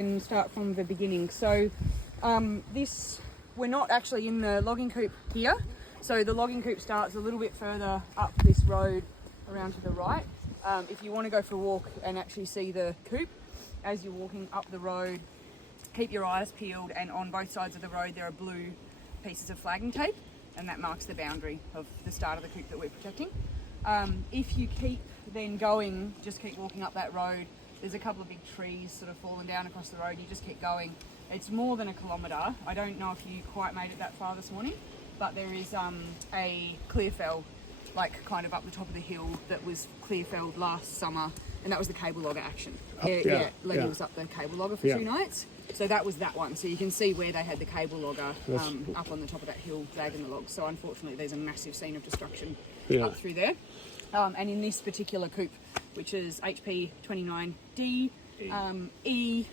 And start from the beginning. So we're not actually in the logging coop here. So the logging coop starts a little bit further up this road around to the right. If you want to go for a walk and actually see the coop as you're walking up the road, keep your eyes peeled, and on both sides of the road there are blue pieces of flagging tape, and that marks the boundary of the start of the coop that we're protecting. If you keep then going, just keep walking up that road, there's a couple of big trees sort of falling down across the road. You just keep going. It's more than a kilometre. I don't know if you quite made it that far this morning, but there is a clear fell, like kind of up the top of the hill, that was clear felled last summer, and that was the cable logger action. Lenny was up the cable logger for 2 nights. So that was that one. So you can see where they had the cable logger up on the top of that hill dragging the logs. So unfortunately there's a massive scene of destruction up through there. And in this particular coop, which is HP 29D E,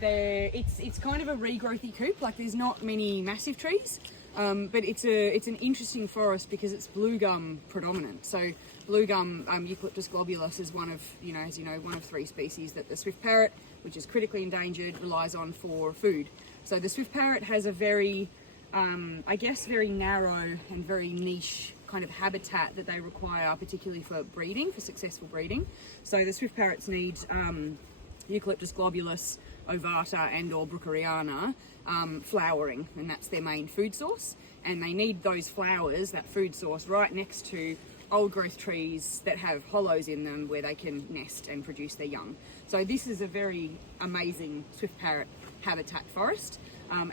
it's kind of a regrowthy coop. Like, there's not many massive trees, but it's an interesting forest because it's blue gum predominant. So blue gum, Eucalyptus globulus, is one of, as you know, one of 3 species that the swift parrot, which is critically endangered, relies on for food. So the swift parrot has a very very narrow and very niche kind of habitat that they require, particularly for breeding, for successful breeding. So the swift parrots need Eucalyptus globulus, ovata, and or bruckeriana flowering, and that's their main food source. And they need those flowers, that food source, right next to old growth trees that have hollows in them where they can nest and produce their young. So this is a very amazing swift parrot habitat forest,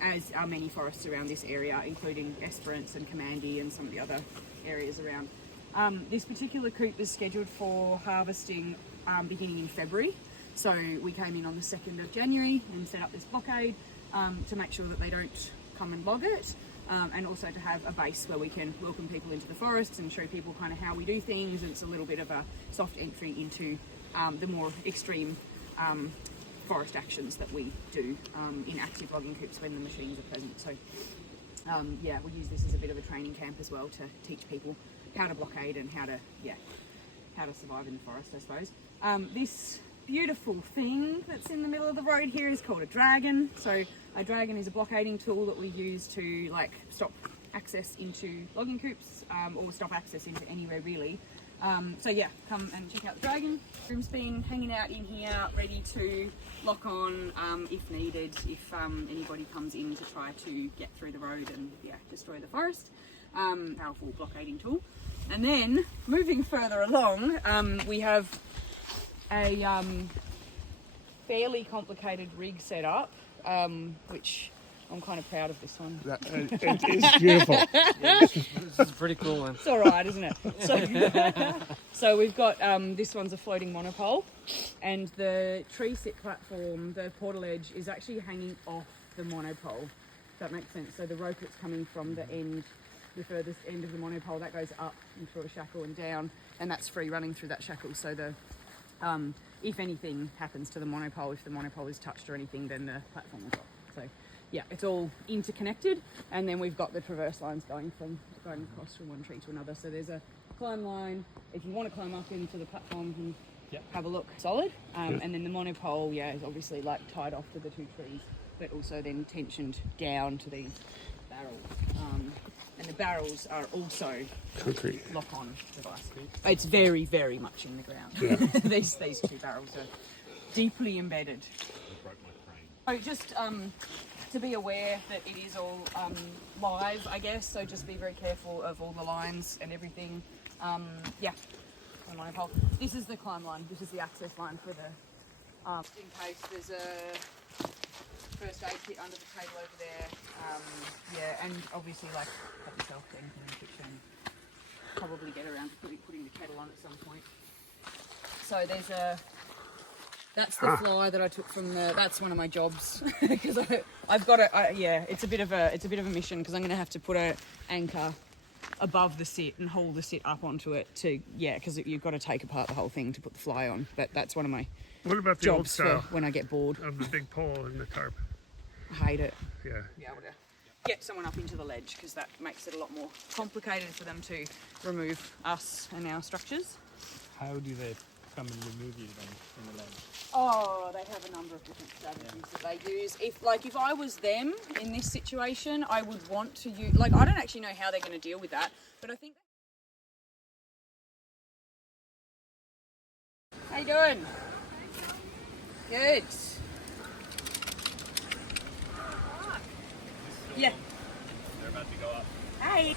as are many forests around this area, including Esperance and Commandie and some of the other areas around. This particular coop is scheduled for harvesting beginning in February. So we came in on the 2nd of January and set up this blockade to make sure that they don't come and log it, and also to have a base where we can welcome people into the forests and show people kind of how we do things. It's a little bit of a soft entry into the more extreme forest actions that we do in active logging coops when the machines are present. So we'll use this as a bit of a training camp as well to teach people how to blockade and how to survive in the forest, I suppose. This beautiful thing that's in the middle of the road here is called a dragon. So a dragon is a blockading tool that we use to stop access into logging coops, or stop access into anywhere really. Come and check out the dragon. Room's been hanging out in here ready to lock on if needed, if anybody comes in to try to get through the road and destroy the forest. Powerful blockading tool. And then moving further along, we have a fairly complicated rig set up, which I'm kind of proud of this one. It is beautiful. This is a pretty cool one. It's all right, isn't it? So we've got, this one's a floating monopole, and the tree sit platform, the portal edge, is actually hanging off the monopole. If that makes sense. So the rope that's coming from the end, the furthest end of the monopole, that goes up into a shackle and down, and that's free running through that shackle. So the if anything happens to the monopole, if the monopole is touched or anything, then the platform will drop. So it's all interconnected, and then we've got the traverse lines going across from one tree to another. So there's a climb line if you want to climb up into the platform and have a look. Solid. And then the monopole, is obviously tied off to the 2 trees, but also then tensioned down to these barrels. And the barrels are also concrete lock-on device. It's very, very much in the ground. These 2 barrels are deeply embedded. So just to be aware that it is all live, I guess. So just be very careful of all the lines and everything. Monopole. This is the climb line. This is the access line for the. In case there's a first aid kit under the table over there. And obviously help yourself to anything in the kitchen. Probably get around to putting the kettle on at some point. So that's the fly that I took from that's one of my jobs because I've got it's a bit of a mission because I'm going to have to put an anchor above the sit and haul the sit up onto it because you've got to take apart the whole thing to put the fly on. But that's one of my What about the jobs old style for when I get bored. of the big pole and the tarp? I hate it. Yeah. Be able to get someone up into the ledge because that makes it a lot more complicated for them to remove us and our structures. How do they come and remove you then in the land? Oh, they have a number of different strategies that they use. If I was them in this situation, I would want to use, I don't actually know how they're going to deal with that, but I think. How you doing? Good. Yeah. They're about to go up. Hey.